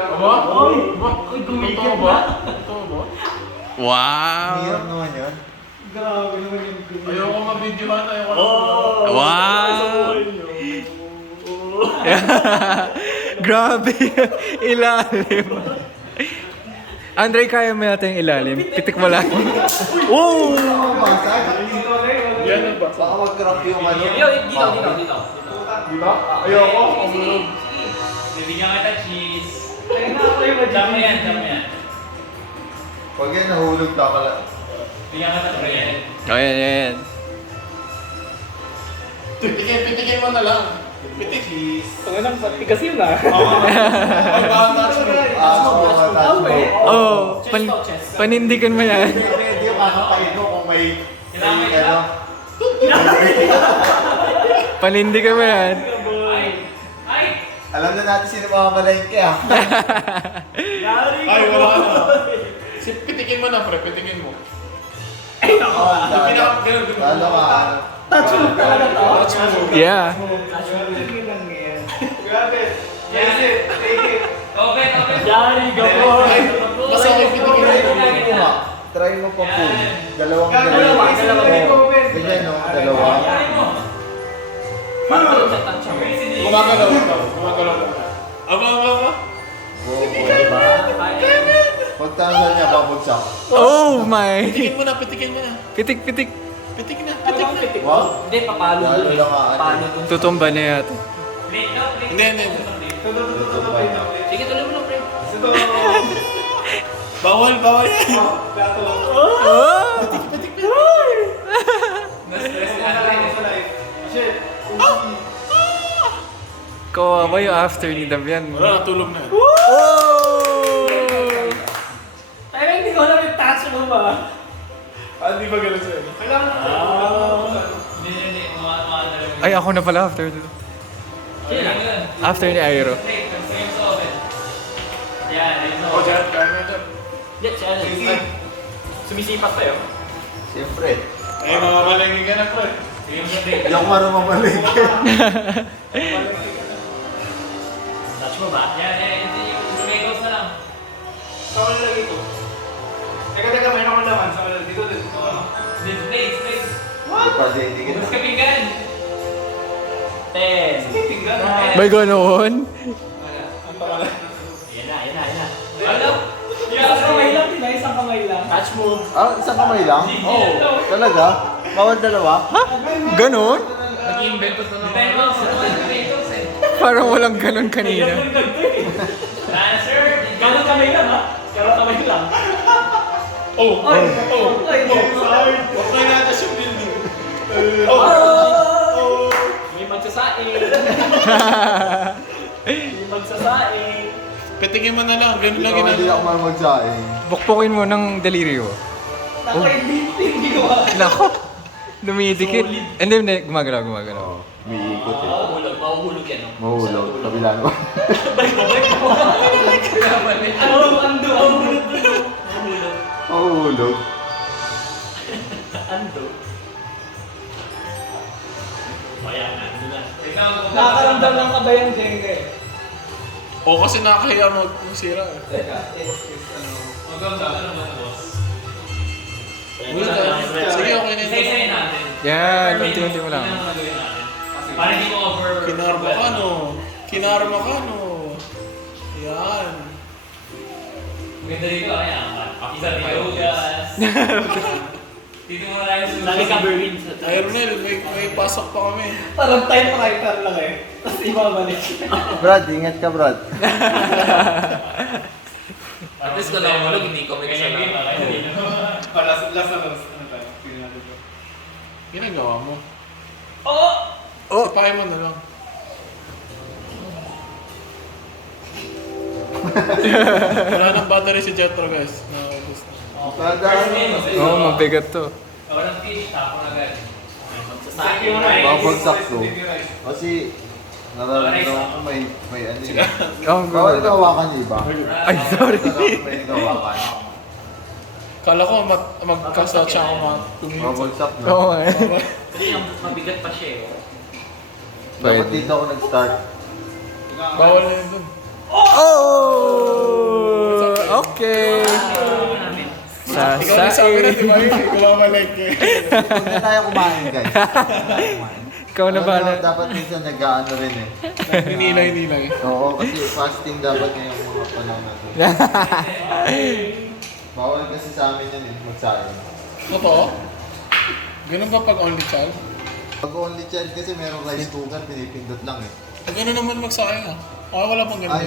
Aba? Uy, gumigit ba? Totoo ba? Wow! Hirap naman yun. Grabe naman yung gumigit. Ayoko mabidyohan, ayoko Wow! Grabe! Ilalim! Andre, kaya mo yata yung ilalim? Pitik mo lang. Oh! Basag. Yan ang ba? Baka mag-crack yung ano. Dito. Di ba? Ayoko. Bibigyan kita cheese. Jam mo yan. Pag yan nahulog takala. Bigyan kita bread. Ayan. Pitikin mo na lang. Pitik. Tungin lang, patigas yun ah. Ay, bata siya. Touch mo. Oh, panindigan mo yan. Pwede yung kakapain mo kung may ano. Panindigan mo yan. Ay! Alam na natin sino mamamalengke ah. Ay, wala na. Pitikin mo na, pre. Pitikin mo. Lalo ka. Touch mo talaga to? Touch mo. Yeah. Okay. Yari, gabor. Basta ako pitikin mo. Try mo pa po. Dalawang Dalawa. Ganyan no, dalawa. Gumagalaw ito. Gumagalaw ito. Aba. Diba? Pagtangal niya, babagsak. Oh my! Pitikin mo na. Pitik. Pitik na. Wow? Hindi, papalo Lalo dun. lang ka. Paano dun? Tutumba na yata. Hindi. Sige, tuloy mo lang, pre. Bawal yan. Oh! Na-stress na natin. Kawawa yung after ni Davian. Wala, natulog na. Oh! Pero hindi ko alam yung touch mo ba? Hindi ba ganun sa'yo? Hindi. Ay, ako na pala after dito. After ni Airo. O, dyan. Kaya mo dyan. Sumisipat pa yun. Siyempre. Ay, mamamalengin ka na, pre. Hindi ako marunong mamalengke. Touch mo ba? Yan. Yung Domingos na lang. Saan mo lagi ito? Teka, may naman sa kanila. Dito. Display. Hindi pa hindi kita. Ubus ka pinggan. 10. Sige, pinggan. May ganoon? Ang pangalan. Yan na. Alam? Isang kamay lang, di ba? Isang kamay lang. Touch mo. Ah, isang kamay lang? Oo. Talaga? Bawal dalawa? Ha? Ganon? Nag-invento na naman. Domingos eh. Parang walang ganon kanina. Sir, gano'ng kamay lang ha? Gano'ng kamay lang. Oh. Ay! Huwag na natin yung building. May magsasaing. Pitikin mo na lang. Ganun lang Hindi ako ginagawa. marunong magsaing. Bukpukin mo ng delirio. Hindi ko ba? Nako! Dumidikit. Hindi. Gumagalaw. Oo, may ikot eh. Mahuhulog yan. no? Mahulog. Kabila naman. Ando. Mahulog. Ando. Ayan, ando na. Nakakaramdam lang ka ba yung Jenga eh? O, kasi nakakahiya mag-sira. Teka, maganda naman boss. Sige, okay na yun. Isa-isayin natin. Yan, unti-unti mo lang. Yun ang gagawin natin. Para hindi mo over... Kinarma ka, no? Yan. Maganda dito, ayan. Isa dito, gas. Dito mo na tayo susunod. Lagi ka Berlin sa Ay, Ronel, may pasok pa kami. Parang typewriter lang eh. Tapos ibabalik. Brad, ingat ka Brad. At least kung nakulog, hindi ko may kasalanan. Last na tayo. Ginagawa mo. Oo! Sipahin mo na lang. Wala nang battery si Jetro, guys. Naubos na. Oo, mabigat to. Walang fish, tapon agad. Babagsak to. Kasi nararamdaman ko may ano yun. Oh, Bawal ikaw hawakan niyo ba? Ay, sorry. May ikaw hawakan. Kala ko mag-cast out siya ako mga 2 minutes. Babagsak na. Oo nga. Kasi ang mabigat pa siya eh. Dapat dito ako nag-start. Bawal na yun dun. Oh! Ikaw na sabi na, di ba? Ikaw babalik eh. Huwag na tayo kumain, guys. Ikaw na ba na? Dapat minsan nag-ano rin eh. Ninilay-nilay. Oo, kasi fasting dapat ngayong mga panahon natin. Bawal kasi sa amin yan eh, magsayang. Totoo? Ganun ba pag only child? Pag only child kasi merong rice cooker, pinipindot lang eh. Pag gano'n naman magsayang ah. Wala pang ganun. Ay,